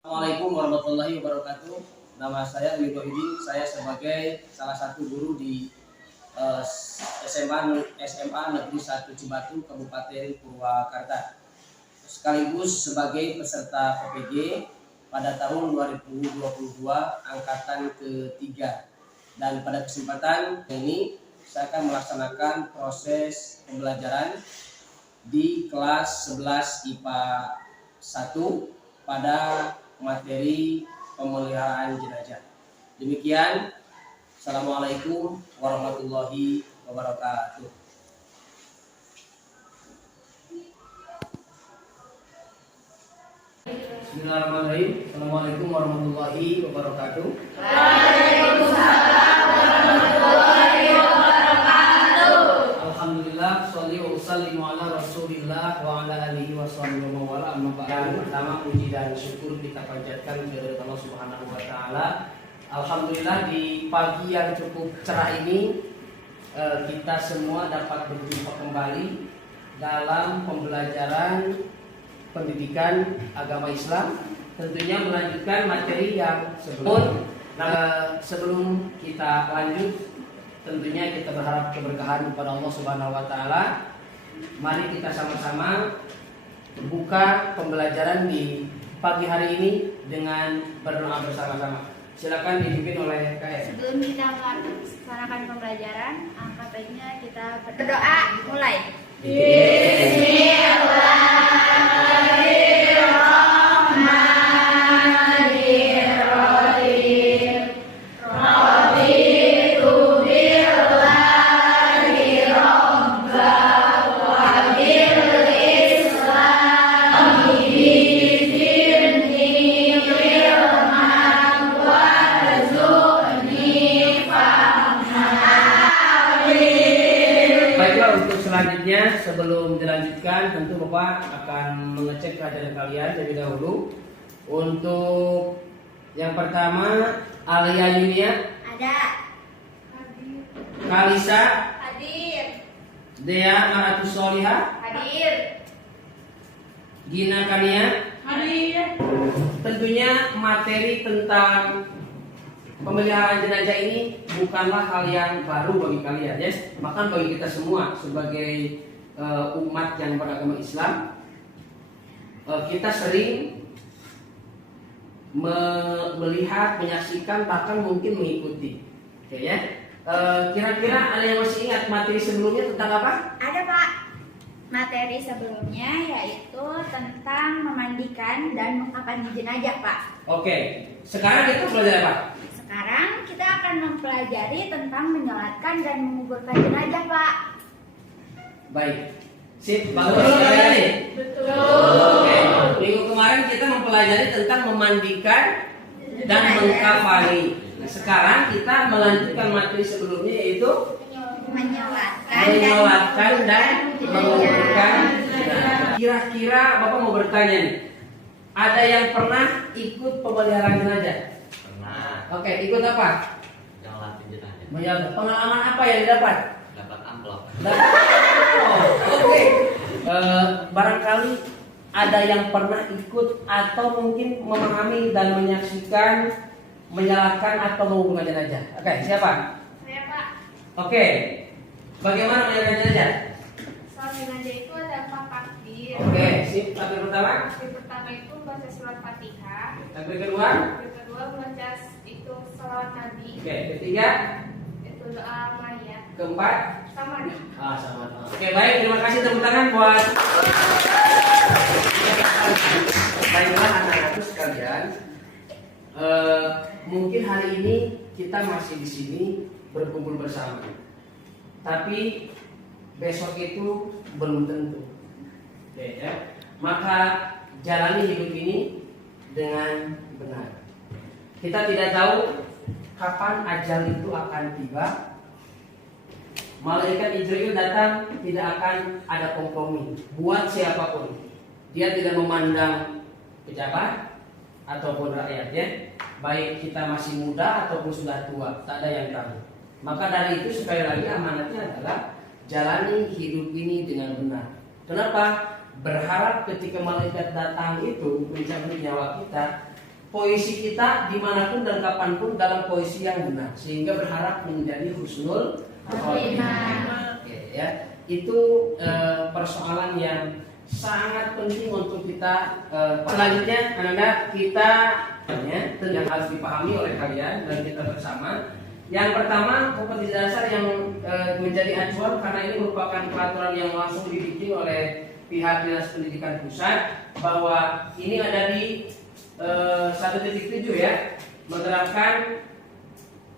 Assalamualaikum warahmatullahi wabarakatuh. Nama saya Widohidin. Saya sebagai salah satu guru di SMA Negeri 1 Cibatu, Kabupaten Purwakarta. Sekaligus sebagai peserta PPG pada tahun 2022 angkatan ketiga. Dan pada kesempatan ini saya akan melaksanakan proses pembelajaran di kelas 11 IPA 1 pada materi pemeliharaan jenazah. Demikian, Assalamualaikum warahmatullahi wabarakatuh. Bismillahirrahmanirrahim. Assalamualaikum warahmatullahi wabarakatuh. Waalaikumsalam warahmatullahi wabarakatuh. Alhamdulillah, sholli wa usallimu ala Rasulillah wa ala alihi wa sahbihi wa wala amma ba'du. Pertama, puji dan syukur kita panjatkan kepada Allah Subhanahu wa taala. Alhamdulillah, di pagi yang cukup cerah ini kita semua dapat berjumpa kembali dalam pembelajaran pendidikan agama Islam, tentunya melanjutkan materi yang sebelum kita lanjut, tentunya kita berharap keberkahan kepada Allah Subhanahu wa taala. Mari kita sama-sama buka pembelajaran di pagi hari ini dengan berdoa bersama-sama. Silakan dipimpin oleh KS. Sebelum kita melaksanakan pembelajaran, angka baiknya kita berdoa. Mulai. Bismillahirrahmanirrahim. Raditu billahi rabban wa bil Islam dinni ilman warzuqni fahman. Baiklah, untuk selanjutnya sebelum dilanjutkan tentu Bapak akan mengecek kehadiran kalian terlebih dahulu. Untuk yang pertama, Alia Yunia, Ada. Kalisa, Hadir. Dea Maratus Soliha, Hadir. Gina Kania. Hadir. Tentunya materi tentang pemeliharaan jenazah ini bukanlah hal yang baru bagi kalian, yes. Bahkan bagi kita semua sebagai umat yang beragama Islam, kita sering melihat, menyaksikan, bahkan mungkin mengikuti. Oke ya. Kira-kira ada yang masih ingat materi sebelumnya tentang apa? Ada Pak. Materi sebelumnya yaitu tentang memandikan dan mengkafani jenazah Pak. Oke. Sekarang kita belajar apa? Sekarang kita akan mempelajari tentang menyolatkan dan menguburkan jenazah Pak. Baik. Sip, bagus sekali nih. Betul. Oke. Minggu kemarin kita mempelajari tentang memandikan dan mengkafani. Nah, sekarang kita melanjutkan materi sebelumnya yaitu menyolatkan dan menguburkan. Kira-kira Bapak mau bertanya nih, ada yang pernah ikut pemeliharaan jenazah? Pernah. Oke, ikut apa? Nyolatin jenazah. Menyolat. Pengalaman apa yang didapat? Dapat amplop. Oke. Barangkali ada yang pernah ikut atau mungkin memahami dan menyaksikan menyalatkan atau menguburkan jenazah. Oke, siapa? Saya Pak. Oke. Bagaimana menyalatkan jenazah? Salat jenazah itu ada 4 takbir. Oke, sip. Takbir pertama. Takbir pertama itu baca surat Fatihah. Takbir kedua. Takbir kedua baca itu salawat Nabi. Oke, ketiga. Itu doa mayat. Keempat. Sama nih. Sama. Oke, baik. Terima kasih, tepuk tangan buat. Baiklah anak-anakku sekalian. Mungkin hari ini kita masih di sini berkumpul bersama, tapi besok itu belum tentu. Oke, ya. Maka jalani hidup ini dengan benar. Kita tidak tahu kapan ajal itu akan tiba. Malaikat Jibril datang tidak akan ada kompromi buat siapapun. Dia tidak memandang pejabat ataupun rakyat, ya. Baik kita masih muda ataupun sudah tua, tak ada yang tahu. Maka dari itu sekali lagi amanatnya adalah jalani hidup ini dengan benar. Kenapa? Berharap ketika malaikat datang itu mencabut nyawa kita, posisi kita dimanapun dan kapanpun dalam posisi yang benar, sehingga berharap menjadi husnul khotimah. Oke, ya. Itu persoalan yang sangat penting untuk kita. Selanjutnya, anak-anak, kita yang harus dipahami oleh kalian dan kita bersama. Yang pertama, kompetensi dasar yang menjadi acuan, karena ini merupakan peraturan yang langsung dibikin oleh pihak Dinas Pendidikan Pusat, bahwa ini ada di 1.7 ya, menerapkan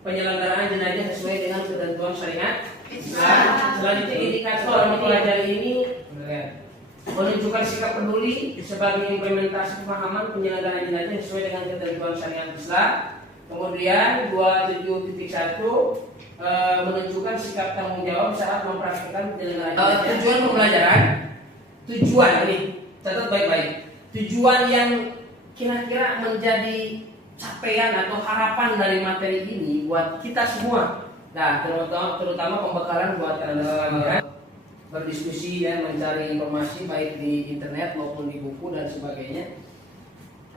penyelenggaraan jenazah sesuai dengan ketentuan syariat Islam. Selanjutnya, indikator mempelajari ini menunjukkan sikap peduli sebagai implementasi pemahaman penyelenggaraan jenazah sesuai dengan ketentuan syariat Islam. Kemudian 27.1 menunjukkan sikap tanggung jawab saat mempraktikkan penyelenggaraan jenazah. Tujuan pembelajaran, tujuan ini catat baik-baik. Tujuan yang kira-kira menjadi capaian atau harapan dari materi ini buat kita semua. Nah, terutama pembekalan buat kalian berdiskusi dan mencari informasi baik di internet maupun di buku dan sebagainya,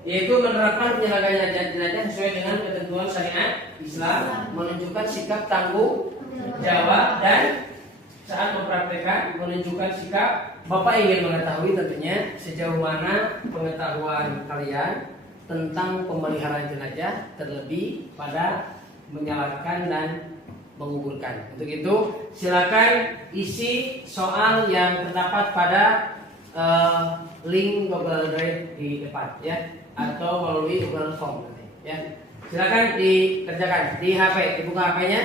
yaitu menerapkan penyelenggaraan jenazah sesuai dengan ketentuan syariat Islam, menunjukkan sikap tanggung jawab, dan saat mempraktekkan menunjukkan sikap. Bapak ingin mengetahui tentunya sejauh mana pengetahuan kalian tentang pemeliharaan jenazah, terlebih pada menyalatkan dan menguburkan. Untuk itu silakan isi soal yang terdapat pada link Google Drive di depan ya, atau melalui Google Form ya. Silakan dikerjakan di HP, dibuka HP-nya.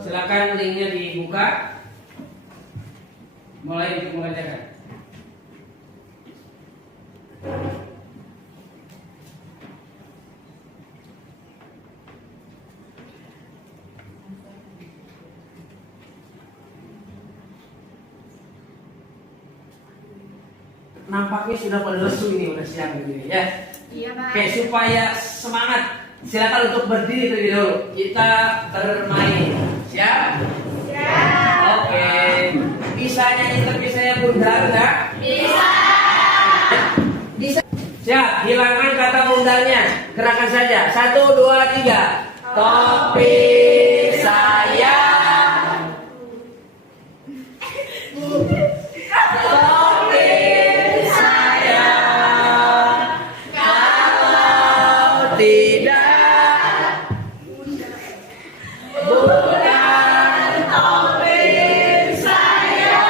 Silakan linknya dibuka. Mulai untuk mengerjakan. Nampaknya sudah pada lesu ini, udah siang begini ya. Iya, Pak. Oke, supaya semangat, silakan untuk berdiri terlebih dahulu. Kita bermain. Siap? Siap. Oke. Bisa nyanyi tapi saya bundar enggak? Bisa. Bisa. Siap, hilangkan kata bundarnya. Gerakan saja. 1, 2, 3. Topi saya. Topi saya. Kalau tidak bukan topi saya.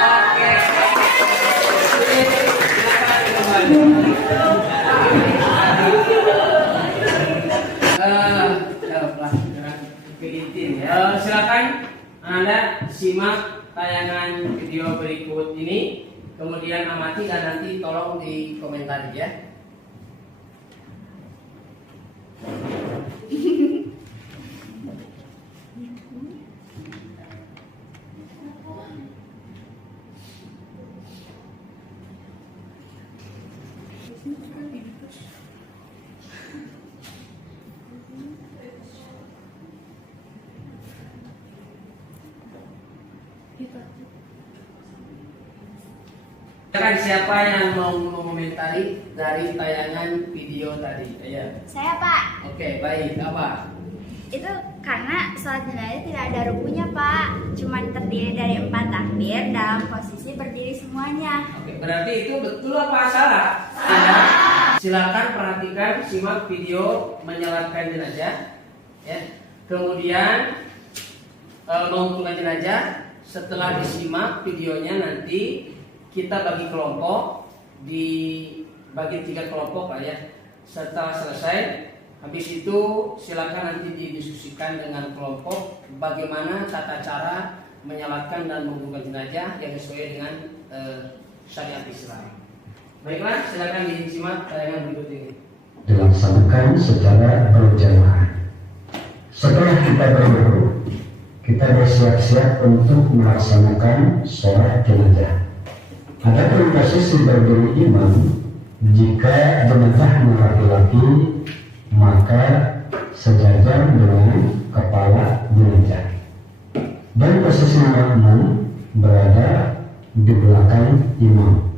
Silakan Anda simak tayangan video berikut ini, kemudian amati dan nanti tolong dikomentari ya. Silakan siapa yang mau mengomentari dari tayangan video tadi? Ayo. Saya, Pak. Oke, baik. Apa? Itu karena sholat jenazah tidak ada rukunya, Pak. Cuman terdiri dari 4 takbir dalam posisi berdiri semuanya. Oke, berarti itu betul apa salah? Salah. Silakan perhatikan, simak video menyalatkan jenazah. Ya. Kemudian mengumpulkan jenazah. Setelah disimak videonya nanti kita bagi kelompok, dibagi 3 kelompok lah ya. Setelah selesai, habis itu silakan nanti didiskusikan dengan kelompok bagaimana tata cara menyalatkan dan menguburkan jenazah yang sesuai dengan syariat Islam. Baiklah, silakan disimak tayangan berikut ini. Dilaksanakan secara berjamaah. Setelah kita berwudu, kita bersiap-siap untuk melaksanakan sholat jenazah. Adapun posisi berdiri imam, jika jenazahnya laki-laki, maka sejajar dengan kepala jenazah. Dan posisi makmum berada di belakang imam.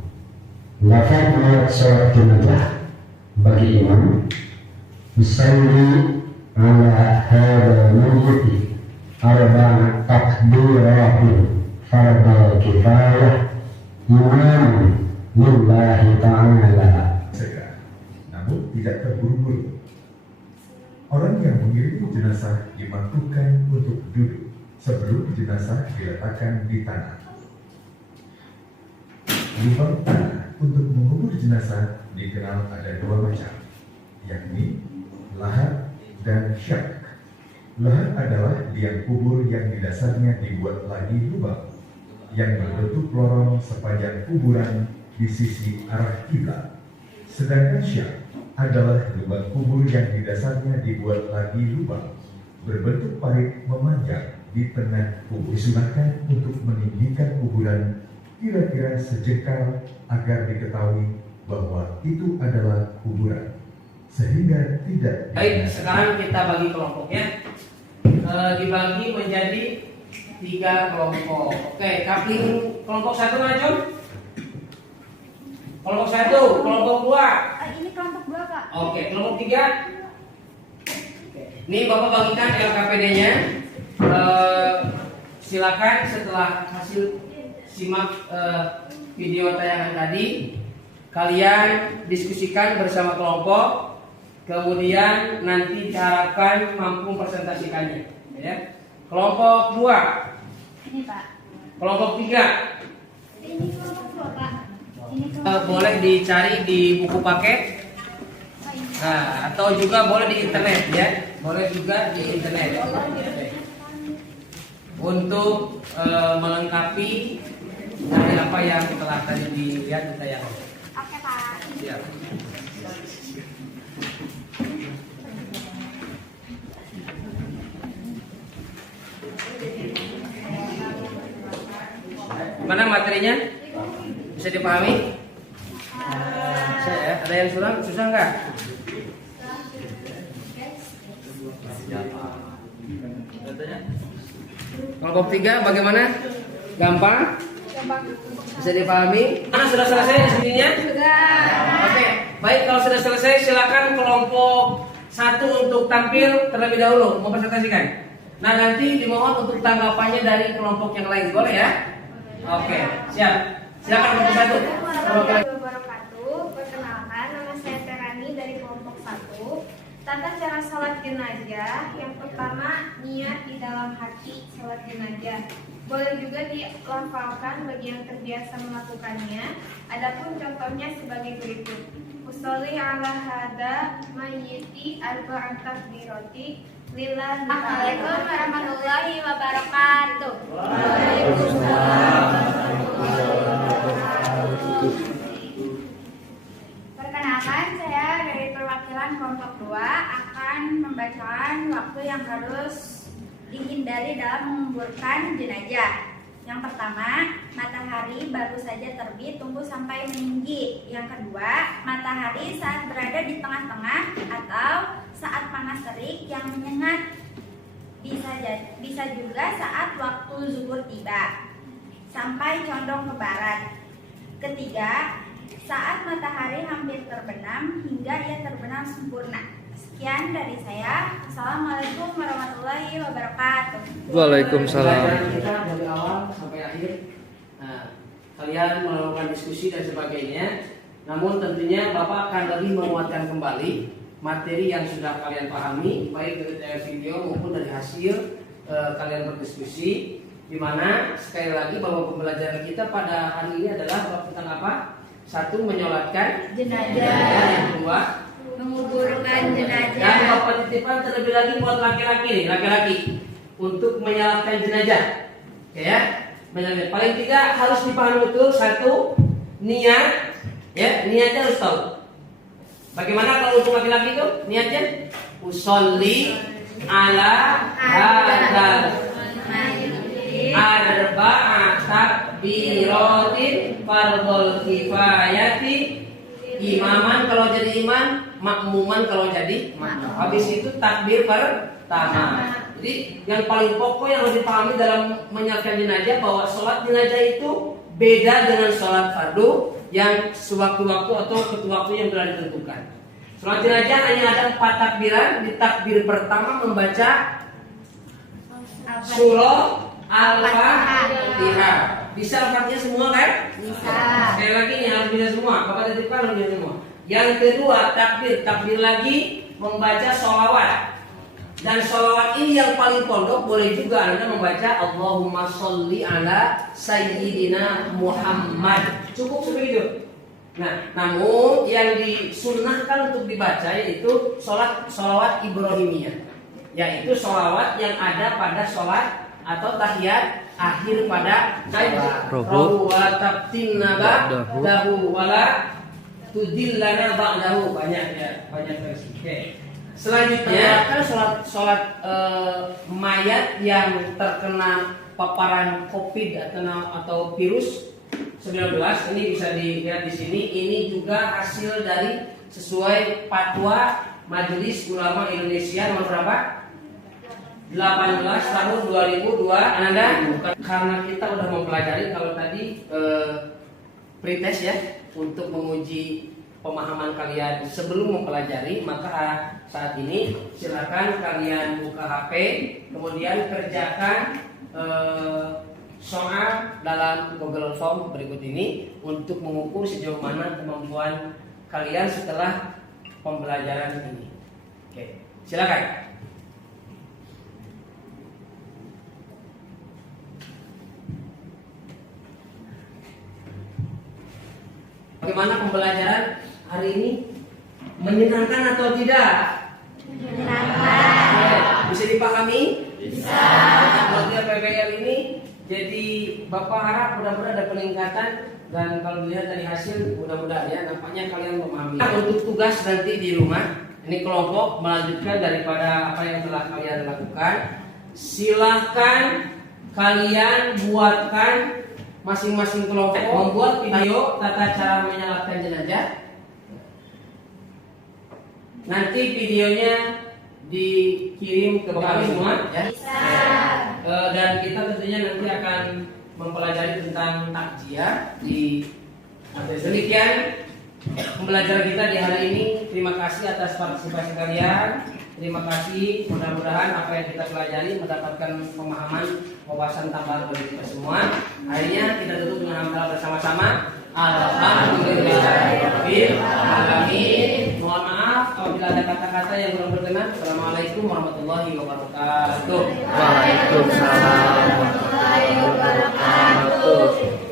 Lafaz ayat sholat jenazah bagi imam Yusalli ala hadha mayyiti arba'a takbiratin fardal kifayah imaman lillahi ta'ala. Segera, namun tidak terburu-buru. Orang yang mengiringi jenazah dimakruhkan untuk duduk sebelum jenazah diletakkan di tanah. Lubang tanah untuk mengubur jenazah dikenal ada dua macam, yakni lahat dan syak. Lahat adalah liang kubur yang di dasarnya dibuat lagi lubang yang berbentuk lorong sepanjang kuburan di sisi arah kiblat. Sedangkan syak adalah lubang kubur yang di dasarnya dibuat lagi lubang berbentuk parit memanjang di tengah kubur. Disunahkan untuk meninggikan kuburan kira-kira sejengkal agar diketahui bahwa itu adalah kuburan, sehingga tidak. Baik, sekarang kita bagi kelompoknya. Dibagi menjadi 3 kelompok. Oke, kapling kelompok 1 Najum. Kelompok 1, kelompok 2. Ini kelompok 2, Pak. Oke, kelompok 3. Ini Bapak bagikan LKPD-nya. Silakan setelah hasil simak video tayangan tadi, kalian diskusikan bersama kelompok, kemudian nanti diharapkan mampu mempresentasikannya. Ya. Kelompok 2. Ini, Pak. Kelompok 3. Ini kelompok 2, Pak. Ini kelompok Boleh dicari di buku paket. Nah, atau juga boleh di internet ya. Boleh juga di internet. Untuk melengkapi dari apa yang telah tadi dilihat di tayangan. Oke, Pak. Siap. Gimana materinya? Bisa dipahami? Bisa ya? Ada yang susah nggak? Kelompok 3 bagaimana? Gampang? Bisa dipahami? Mana sudah selesai diskusinya? Sudah. Oke, baik, kalau sudah selesai silakan kelompok 1 untuk tampil terlebih dahulu mempresentasikan. Nah, nanti dimohon untuk tanggapannya dari kelompok yang lain, boleh ya? Oke, siap. Silakan kelompok 1. Warahmatullahi wabarakatuh. Perkenalkan, nama saya Terani dari kelompok 1. Tata cara sholat jenazah. Yang pertama, niat di dalam hati sholat jenazah. Boleh juga dilafalkan bagi yang terbiasa melakukannya. Adapun contohnya sebagai berikut. Usolli ala hada mayyiti arba'at takbirati lillahi ta'ala. Assalamualaikum warahmatullahi wabarakatuh. Perkenalkan, saya dari perwakilan kelompok 2 akan membacakan waktu yang harus dihindari dalam menguburkan jenazah. Yang pertama, matahari baru saja terbit, tunggu sampai meninggi. Yang kedua, matahari saat berada di tengah-tengah atau saat panas terik yang menyengat. Bisa juga saat waktu zuhur tiba, sampai condong ke barat. Ketiga, saat matahari hampir terbenam hingga ia terbenam sempurna. Sekian dari saya. Assalamualaikum warahmatullahi wabarakatuh. Waalaikumsalam. Pelajaran kita dari awal sampai akhir. Nah, kalian melakukan diskusi dan sebagainya. Namun tentunya Bapak akan lebih menguatkan kembali materi yang sudah kalian pahami, baik dari video maupun dari hasil kalian berdiskusi. Di mana sekali lagi bahwa pembelajaran kita pada hari ini adalah tentang apa? 1, menyolatkan Jenazah. Yang kedua, Menguburkan dan jenazah. Bapak titipkan terlebih lagi buat laki-laki nih, laki-laki untuk menyalatkan jenazah. Oke ya. Paling tidak harus dipahami betul. 1, niat. Ya, niatnya harus tahu. Bagaimana kalau untuk laki-laki itu niatnya? Usolli ala hadal arba'at takbiratin fardhul kifayati imaman kalau jadi imam, makmuman kalau jadi makmum. Habis itu takbir pertama. Jadi yang paling pokok yang harus dipahami dalam menyalatkan jenazah bahwa sholat jenazah itu beda dengan sholat fardu yang sewaktu-waktu atau waktu yang telah ditentukan. Sholat jenazah hanya ada 4 takbiran. Di takbir pertama membaca surah Al-Fatihah. Bisa Al-Fatihah semua kan? Bisa. Sekali lagi nih harus bisa semua. Bapak titipkan harus bisa semua. Yang kedua takbir lagi membaca sholawat. Dan sholawat ini yang paling pondok boleh juga Anda membaca Allahumma sholli ala Sayyidina Muhammad. Cukup sebegitu. Nah, namun yang disunnahkan untuk dibaca yaitu sholawat Ibrahimiyah, yaitu sholawat yang ada pada sholat atau tahiyat akhir pada rohu wala tabtinna ba'dahu wala tudillana ba'dahu. Banyak ya, banyak versi. Oke. Selanjutnya kan sholat mayat yang terkena paparan COVID atau virus 19, ini bisa dilihat di sini. Ini juga hasil dari sesuai fatwa Majelis Ulama Indonesia nomor berapa? 18 tahun 2002. Anda karena kita udah mempelajari, kalau tadi pretest ya untuk menguji pemahaman kalian sebelum mempelajari, maka saat ini silakan kalian buka HP, kemudian kerjakan soal dalam Google Form berikut ini untuk mengukur sejauh mana kemampuan kalian setelah pembelajaran ini. Oke, silakan. Bagaimana pembelajaran hari ini? Menyenangkan atau tidak? Menyenangkan. Bisa dipahami? Bisa. Kemudian PBL ini, jadi Bapak harap mudah-mudahan ada peningkatan, dan kalau dilihat dari hasil mudah-mudahan ya nampaknya kalian memahami. Untuk tugas nanti di rumah, ini kelompok melanjutkan daripada apa yang telah kalian lakukan. Silahkan kalian buatkan masing-masing kelompok membuat video tata cara menyalatkan jenazah. Nanti videonya dikirim ke kami semua ya. Dan kita tentunya nanti akan mempelajari tentang takziah di demikian pembelajaran kita di hari ini. Terima kasih atas partisipasi kalian. Terima kasih, mudah-mudahan apa yang kita pelajari mendapatkan pemahaman, wawasan tambahan bagi kita semua. Akhirnya kita tutup dengan hamdalah bersama-sama. Alhamdulillahirabbil alamin. Mohon maaf apabila ada kata-kata yang kurang berkenan. Assalamualaikum warahmatullahi wabarakatuh. Waalaikumsalam warahmatullahi wabarakatuh.